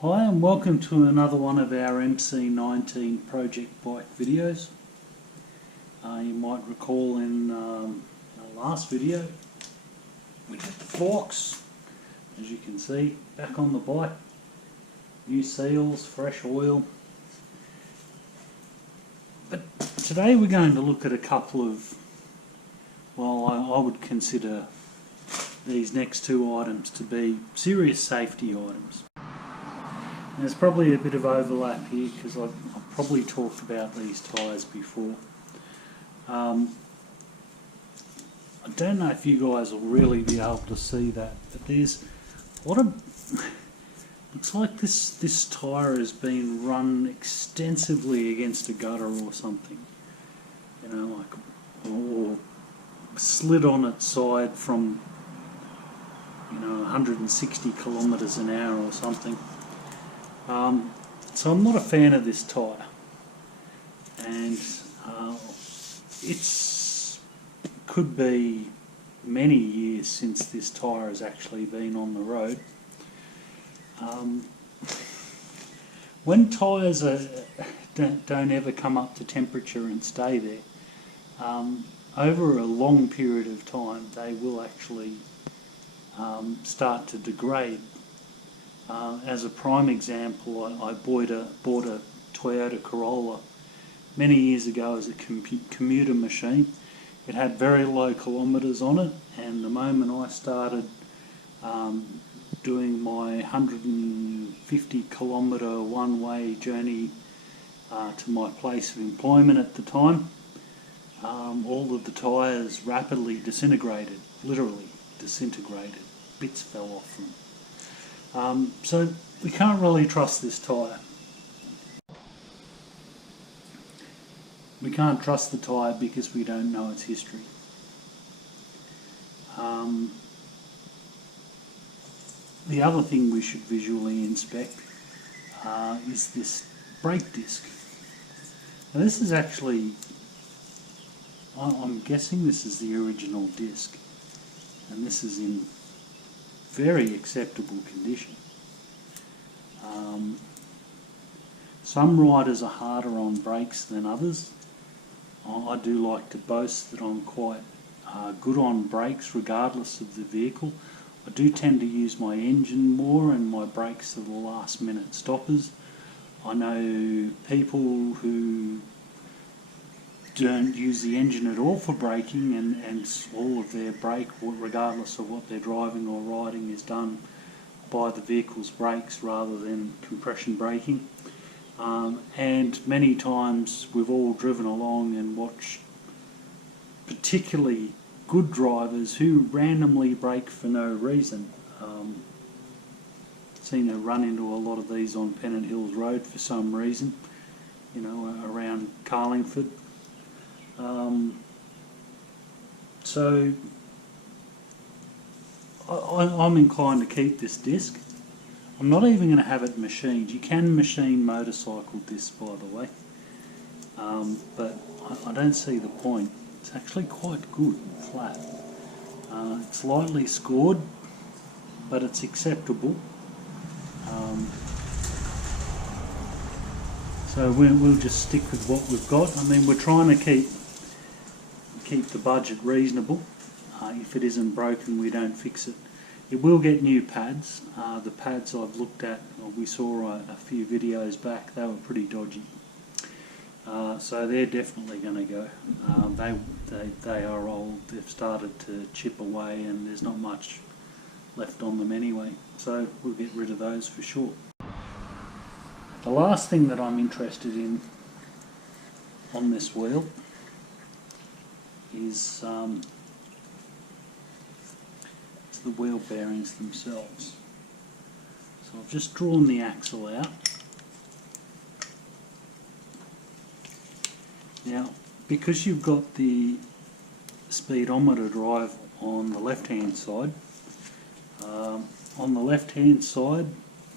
Hi and welcome to another one of our MC19 project bike videos. You might recall in our last video we did the forks, as you can see, back on the bike, new seals, fresh oil. But today we're going to look at a couple of, well, I would consider these next two items to be serious safety items. There's probably a bit of overlap here because I've probably talked about these tyres before. I don't know if you guys will really be able to see that, but there's a lot of... looks like this tyre has been run extensively against a gutter or something. You know, like, or slid on its side from, 160 kilometres an hour or something. So I'm not a fan of this tyre, and it's could be many years since this tyre has actually been on the road. When tyres don't ever come up to temperature and stay there, over a long period of time they will actually start to degrade. As a prime example, I bought a Toyota Corolla many years ago as a commuter machine. It had very low kilometres on it, and the moment I started doing my 150 kilometre one-way journey to my place of employment at the time, all of the tyres rapidly disintegrated, literally disintegrated. Bits fell off them. So we can't really trust this tyre. We can't trust the tyre because we don't know its history. The other thing we should visually inspect is this brake disc. Now this is actually, I'm guessing this is the original disc, and this is in very acceptable condition. Some riders are harder on brakes than others. I do like to boast that I'm quite good on brakes regardless of the vehicle. I do tend to use my engine more, and my brakes are the last minute stoppers. I know people who don't use the engine at all for braking, and all of their brake, regardless of what they're driving or riding, is done by the vehicle's brakes rather than compression braking. And many times we've all driven along and watched particularly good drivers who randomly brake for no reason. Seen to run into a lot of these on Pennant Hills Road for some reason, around Carlingford. So I'm inclined to keep this disc. I'm not even going to have it machined. You can machine motorcycle discs, by the way, but I don't see the point. It's actually quite good and flat. It's lightly scored, but it's acceptable. So we'll just stick with what we've got. I mean, we're trying to keep the budget reasonable. If it isn't broken, we don't fix it. It will get new pads. The pads I've looked at, we saw a few videos back, they were pretty dodgy. So they're definitely going to go. They are old, they've started to chip away, and there's not much left on them anyway. So we'll get rid of those for sure. The last thing that I'm interested in on this wheel is the wheel bearings themselves. So I've just drawn the axle out. Now, because you've got the speedometer drive on the left hand side,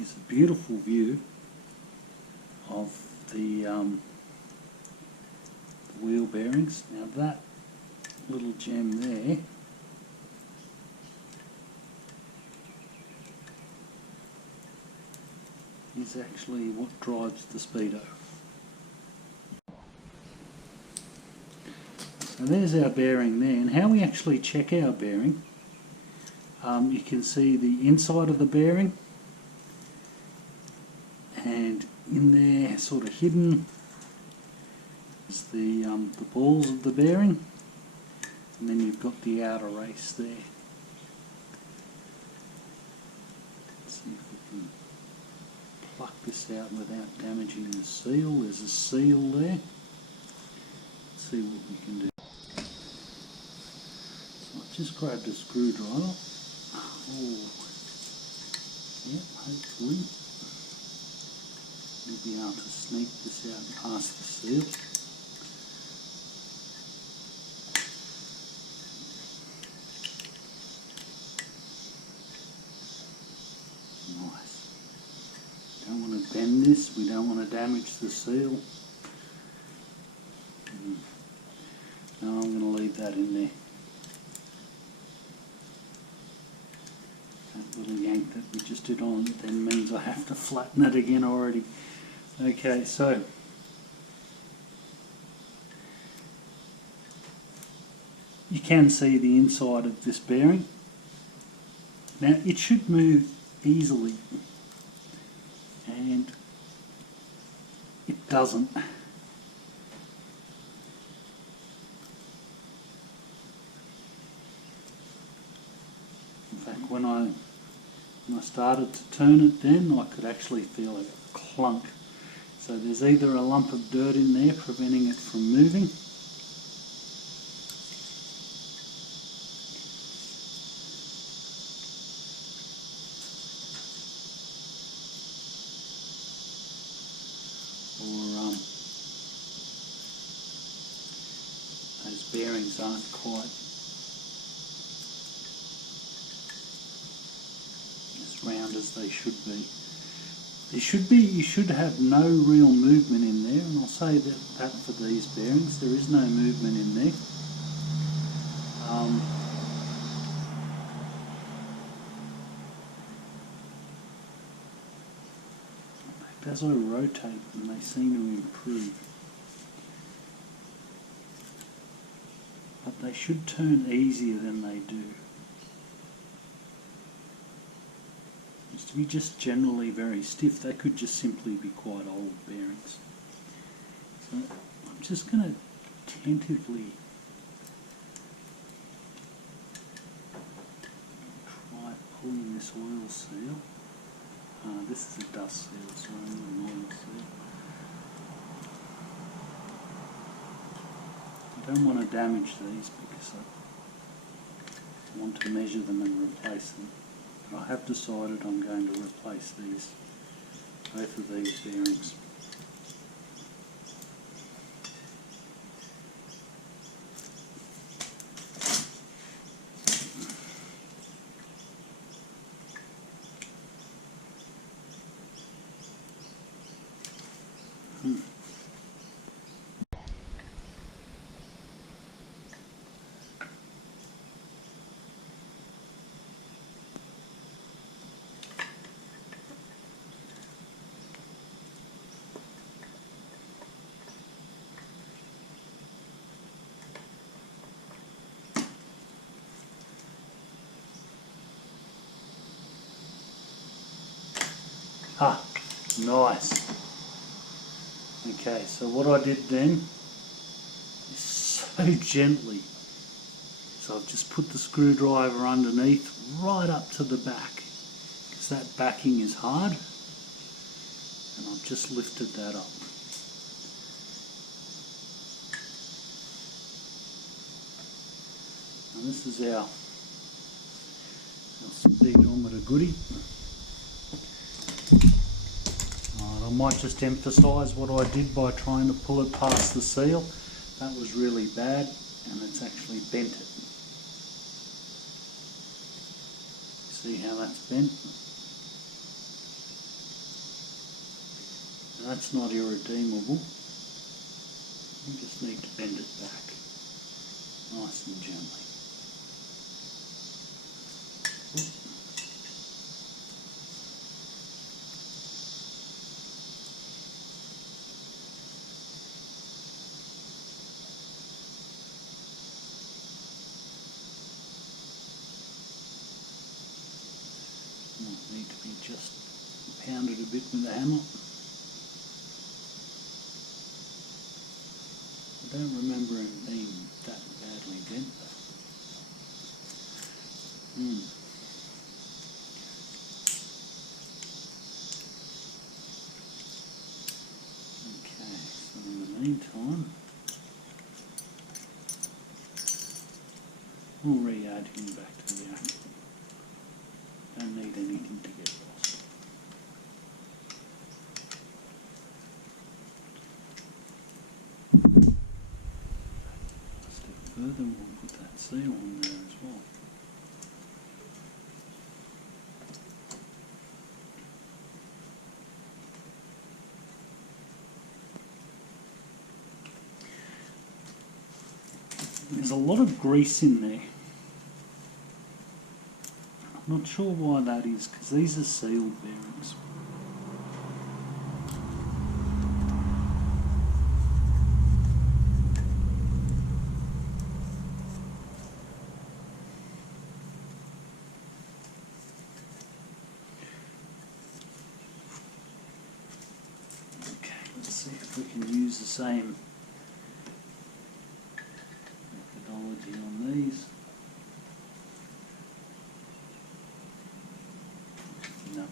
is a beautiful view of the wheel bearings. Now that little gem there is actually what drives the speedo. So there's our bearing there, and how we actually check our bearing, you can see the inside of the bearing, and in there, sort of hidden, is the balls of the bearing, and then you've got the outer race there. Let's see if we can pluck this out without damaging the seal. There's a seal there. Let's see what we can do. So I've just grabbed a screwdriver. Oh, yep, hopefully you'll be able to sneak this out past the seal. Nice. Don't want to bend this, we don't want to damage the seal. No, I'm going to leave that in there. That little yank that we just did on it then means I have to flatten it again already. Okay, so you can see the inside of this bearing. Now it should move easily, and it doesn't. In fact, when I started to turn it then, I could actually feel a clunk. So there's either a lump of dirt in there preventing it from moving, or those bearings aren't quite as round as they should be. You should have no real movement in there, and I'll say that for these bearings, there is no movement in there. As I rotate them, they seem to improve. But they should turn easier than they do. Used to be just generally very stiff. They could just simply be quite old bearings. So I'm just going to tentatively try pulling this oil seal. This is a dust seal, so I'm not an oil seal. I don't want to damage these because I want to measure them and replace them. But I have decided I'm going to replace both of these bearings. Ah, nice. Okay, so what I did then is so gently, so I've just put the screwdriver underneath right up to the back, because that backing is hard, and I've just lifted that up. And this is our speedometer goodie. I might just emphasise what I did by trying to pull it past the seal. That was really bad, and it's actually bent it. See how that's bent? And that's not irredeemable. You just need to bend it back, nice and gently. Might need to be just pounded a bit with a hammer. I don't remember him being that badly bent though. Okay, so in the meantime, we'll re-add him back to the axle. Don't need anything to get lost. A step further, we'll put that seal on there as well. There's a lot of grease in there. I'm not sure why that is, because these are sealed bearings. Okay, let's see if we can use the same methodology on these. No.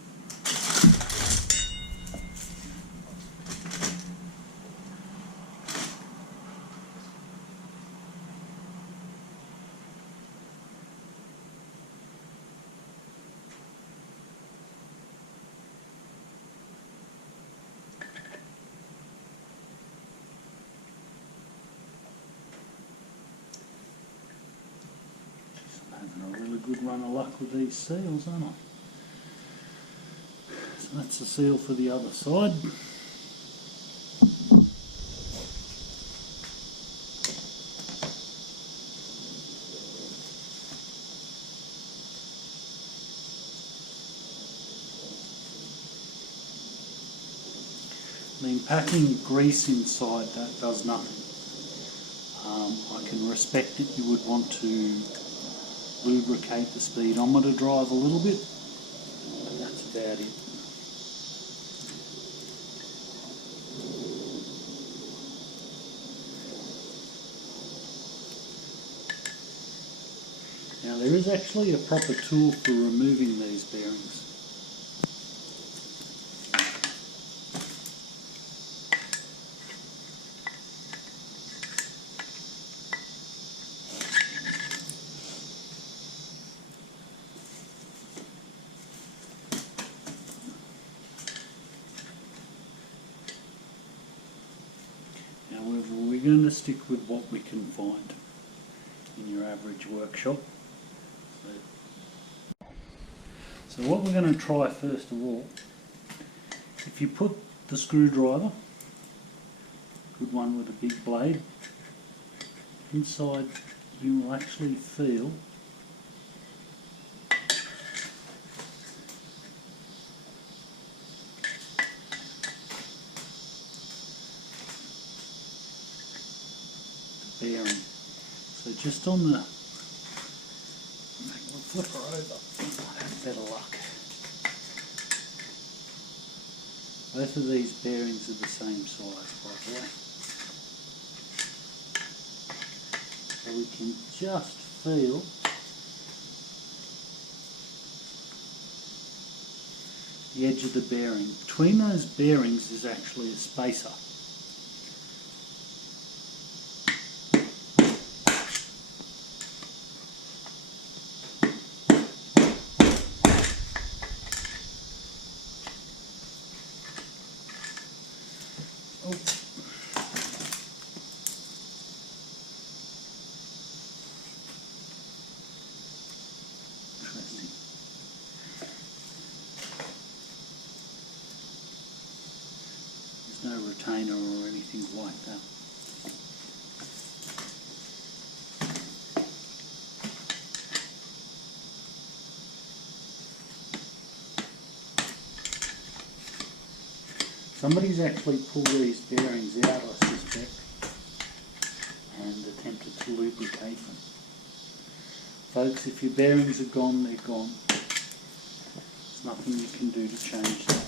I'm having a really good run of luck with these seals, aren't I? So that's the seal for the other side. I mean, packing grease inside, that does nothing. I can respect that you would want to lubricate the speedometer drive a little bit, but that's about it. Now there is actually a proper tool for removing these bearings. However, we're going to stick with what we can find in your average workshop. So what we're going to try first of all, if you put the screwdriver, good one with a big blade, inside you will actually feel the bearing. So just on the, we'll flip her over, might have better luck. Both of these bearings are the same size, by the way. So we can just feel the edge of the bearing. Between those bearings is actually a spacer. Oh. Interesting. There's no retainer or anything like that. Somebody's actually pulled these bearings out, I suspect, and attempted to lubricate them. Folks, if your bearings are gone, they're gone. There's nothing you can do to change that.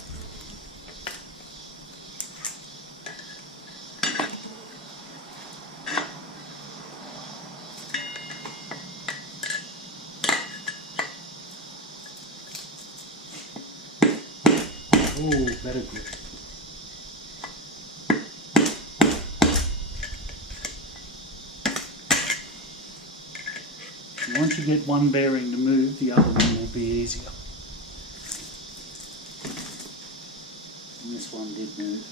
Oh, better grip. Once you get one bearing to move, the other one will be easier. And this one did move.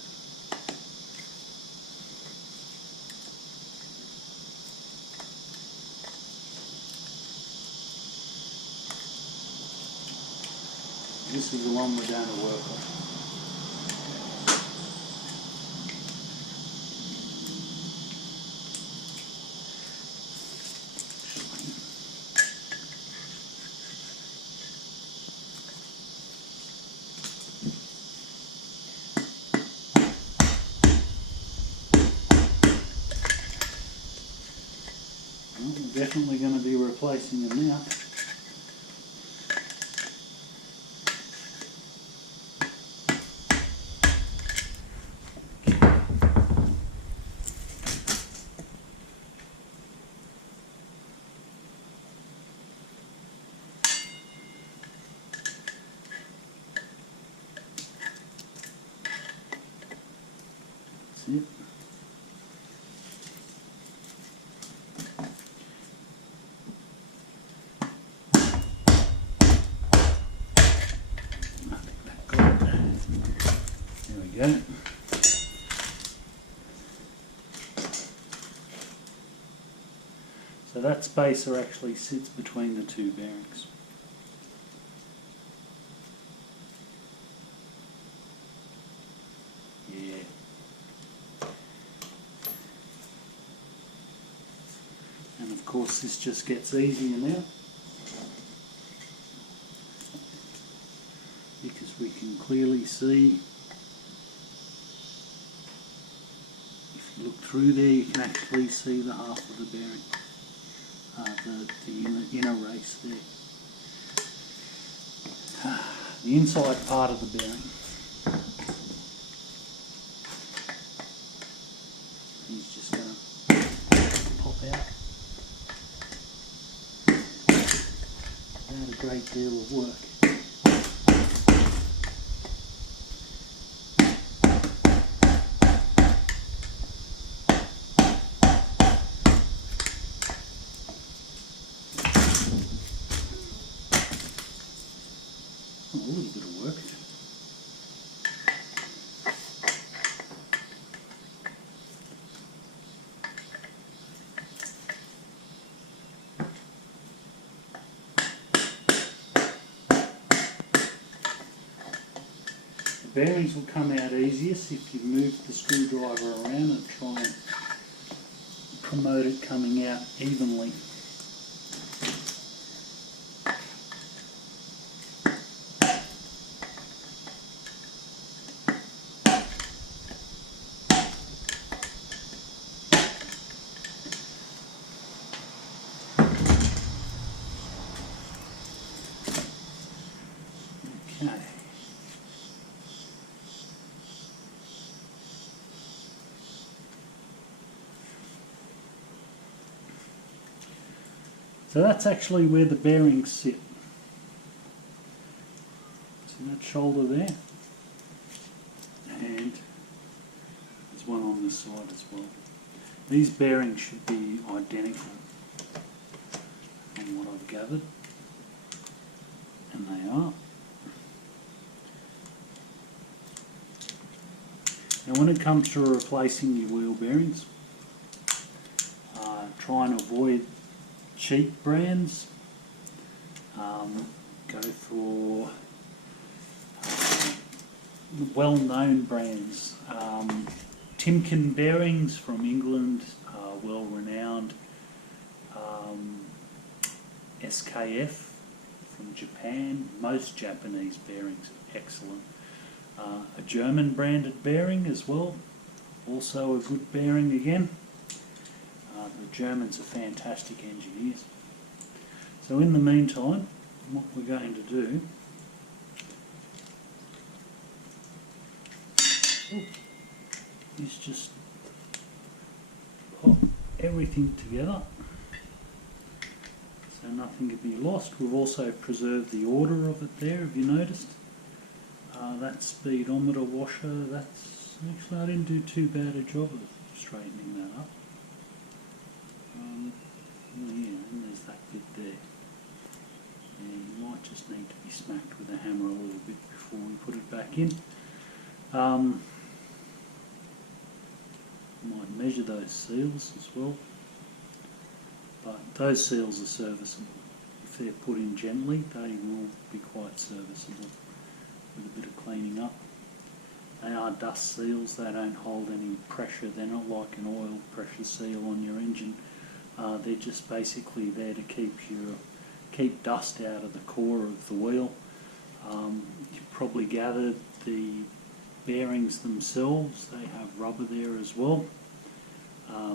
This is the one we're going to work on. Well, we're definitely going to be replacing them now. That's it. There we go. So that spacer actually sits between the two bearings. Yeah. And of course this just gets easier now, because we can clearly see, if you look through there you can actually see the half of the bearing, the inner race there. The inside part of the bearing is just going to pop out without a great deal of work. Oh, a little bit of work. The bearings will come out easiest if you move the screwdriver around and try and promote it coming out evenly. Okay. So that's actually where the bearings sit. See that shoulder there? And there's one on this side as well. These bearings should be identical from what I've gathered. And they are. Now when it comes to replacing your wheel bearings, try and avoid cheap brands. Go for well-known brands. Timken bearings from England, well-renowned. SKF from Japan. Most Japanese bearings are excellent. A German branded bearing as well, also a good bearing again. The Germans are fantastic engineers. So in the meantime, what we're going to do is just pop everything together so nothing can be lost. We've also preserved the order of it there, have you noticed? That speedometer washer, that's actually, I didn't do too bad a job of straightening that up. Yeah, and there's that bit there. Yeah, you might just need to be smacked with a hammer a little bit before we put it back in. Might measure those seals as well, but those seals are serviceable. If they're put in gently, they will be quite serviceable with a bit of cleaning up. They are dust seals, they don't hold any pressure, they're not like an oil pressure seal on your engine. They're just basically there to keep dust out of the core of the wheel. You've probably gathered the bearings themselves, they have rubber there as well.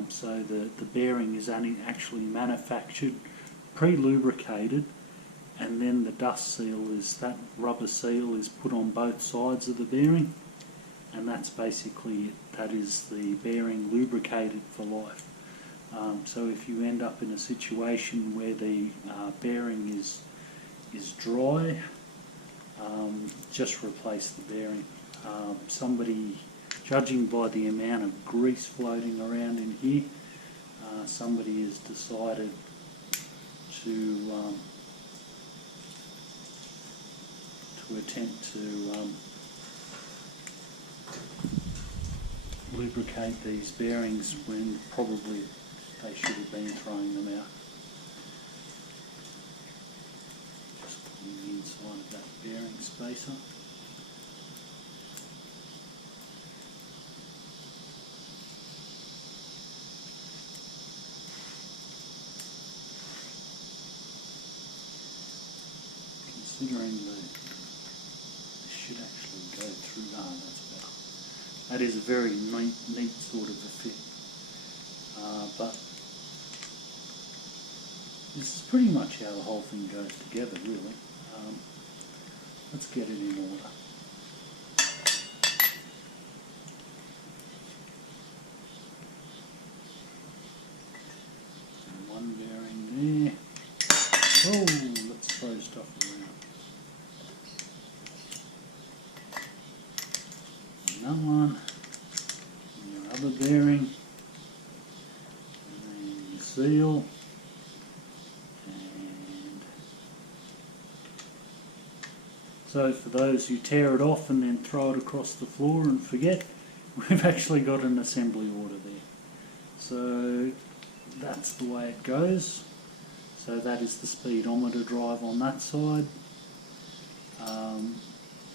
So the bearing is only actually manufactured, pre-lubricated, and then the dust seal is, that rubber seal is put on both sides of the bearing, and that's basically it. That is the bearing lubricated for life. So if you end up in a situation where the bearing is dry, just replace the bearing. Somebody, judging by the amount of grease floating around in here, somebody has decided to attempt to lubricate these bearings when probably they should have been throwing them out. Just on the inside of that bearing spacer. Considering this should actually go through, that's better. That is a very neat sort of a fit. But this is pretty much how the whole thing goes together, really. Let's get it in order. So one bearing there. Oh, let's throw stuff around. Another one. And your other bearing. And then your seal. So for those who tear it off and then throw it across the floor and forget, we've actually got an assembly order there. So that's the way it goes. So that is the speedometer drive on that side.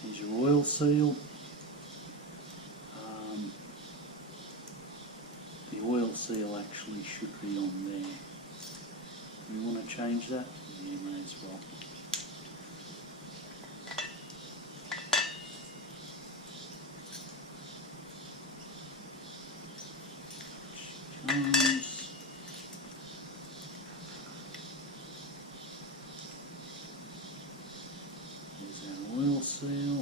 Here's your oil seal. The oil seal actually should be on there. You want to change that? Yeah, may as well. There's our oil seal.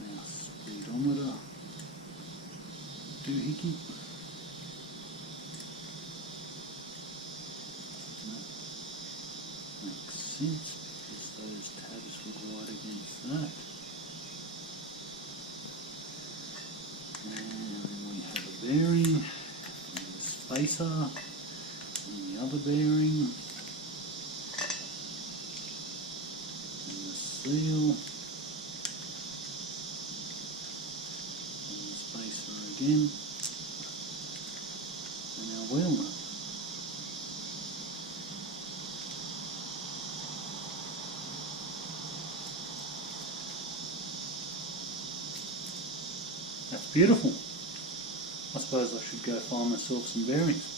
Now speedometer doohickey. Makes sense because those tabs would ride against that. And then we have a bearing, and the spacer, and the other bearing, and the seal, and the spacer again, and our wheel nut. That's beautiful. I suppose I should go find myself some bearings.